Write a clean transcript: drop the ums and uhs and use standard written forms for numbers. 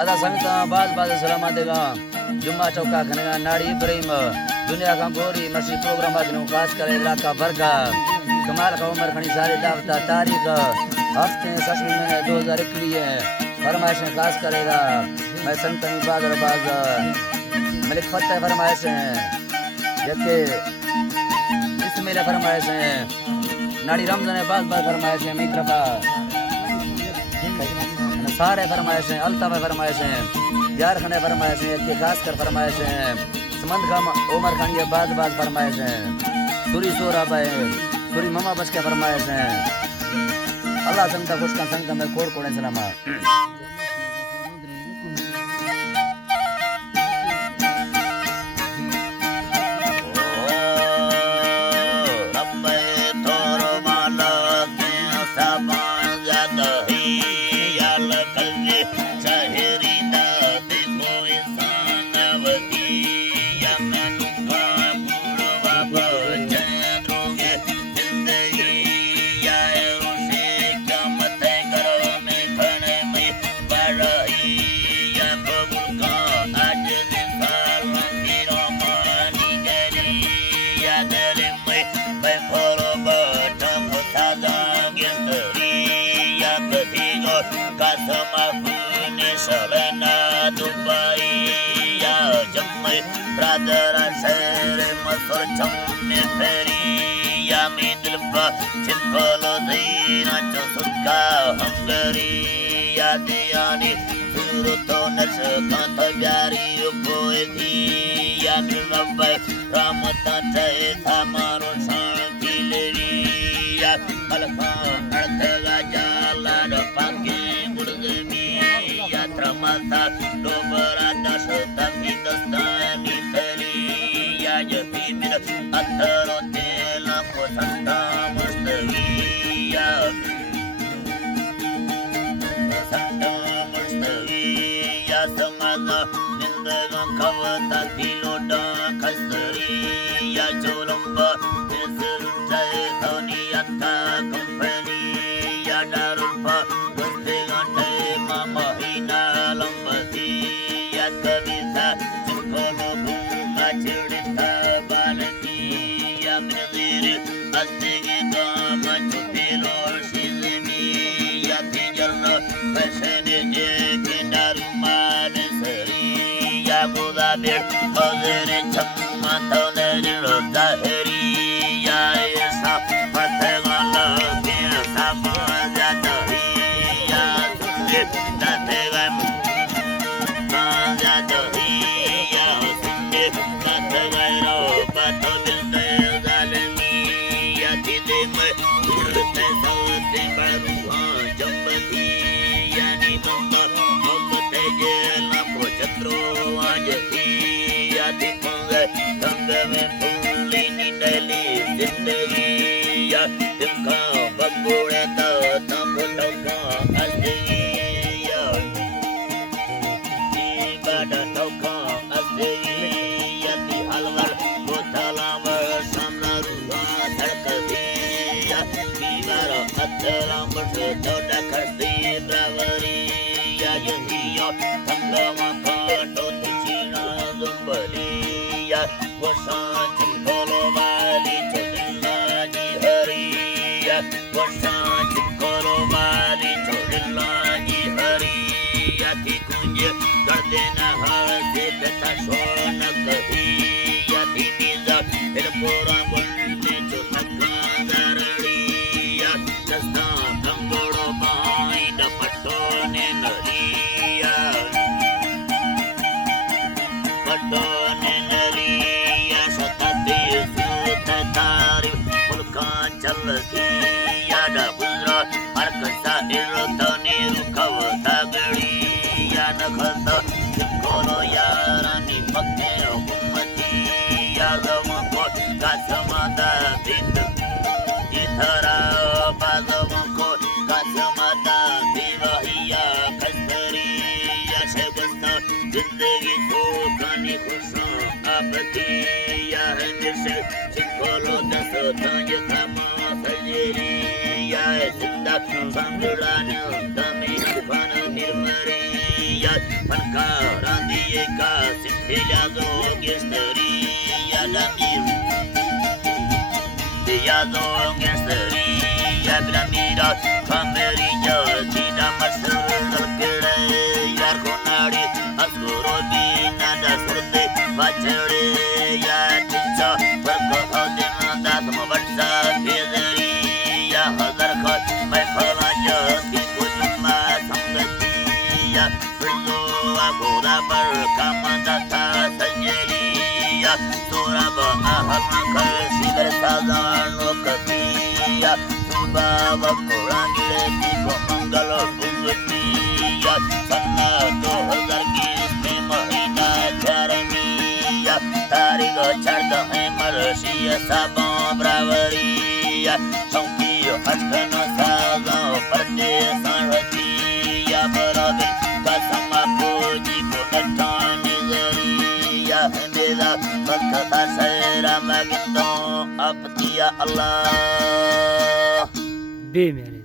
अदा संगत बाज सलामत देगा जुम्मा चौका खनेगा नाड़ी इब्राहिम दुनिया का गोरी मसी प्रोग्राम आज नु खास करे इलाका बरका कमाल का उम्र खनी सारी दावता तारीख हफ्ते सशमी महीने 2021 है फरमाइशें खास करेगा मैं संतनी बादर बाज मलिक फतेह फरमाइशें जबकि इसमें फरमाइशें नाड़ी रमजान बाज फरमाइशें मित्रफा सारे फरमाइशें अल्ताफ फरमाइशें यार खने फरमाइशें के खास कर फरमाइशें समंद का उमर खान के बाद फरमाइशें सूरी सोरा बाय सूरी ममा बस के फरमाइशें अल्लाह संगता खुश का संगता में कोड़ कोड़े सलामा Brother, share masur chamne feri ya me dilba chilpalo dina chusukka hungari ya diyani suruto nashka thyari upoethi ya dilba ramata chay thamaro shanti leri ya alfa arthaga jala do pake gudgami ya tramata dobara dasata vidastani Ataro tela ko santa mustawiya samana nindaga kavata tiloda kasriya cholamba nesirjay thoniyata company ya darulpa gustigante mamahina lambati ya kabisa chukolo gumma chidita Astigi dama chupilo shizimi yati jarna pasene jeki darumane sari ya gudabir hazire chamma tawne zahiri ya isa patagala kya sabajata ya sunde tatagam sajata ya sunde tatagairo patodil जिंदगी को कनी खुशा आपकी या हंदिश चिकोलो दस तांज थमा सजरी या जिंदा संगरान तमी फन निर्मरी या Amerika Sintila zo gesteri ya damir Ya zo gesteri ya blamira Kamerija tina masur dalkere Yar konari asgoro bina da surde Vachare ya tinsa Varga hodin da samavarsa Fezari ya hazar khat Mai phala ya kujuma samgati ya Firzo agoda par kamanda ta sajeliya Surab ahal makar Tazar no katiya Subaba kurangile Tiko mangalo bugatiya Sanna to hazar ki isme mahina charamiya Tarigo charda hai marashiya sabon bravariya Chaukiyo hachkano sazo Parte sanratiya Barabil kasama puji Punatani zariya Hemeza Makata sayra magindo Aptiya Allah Bem,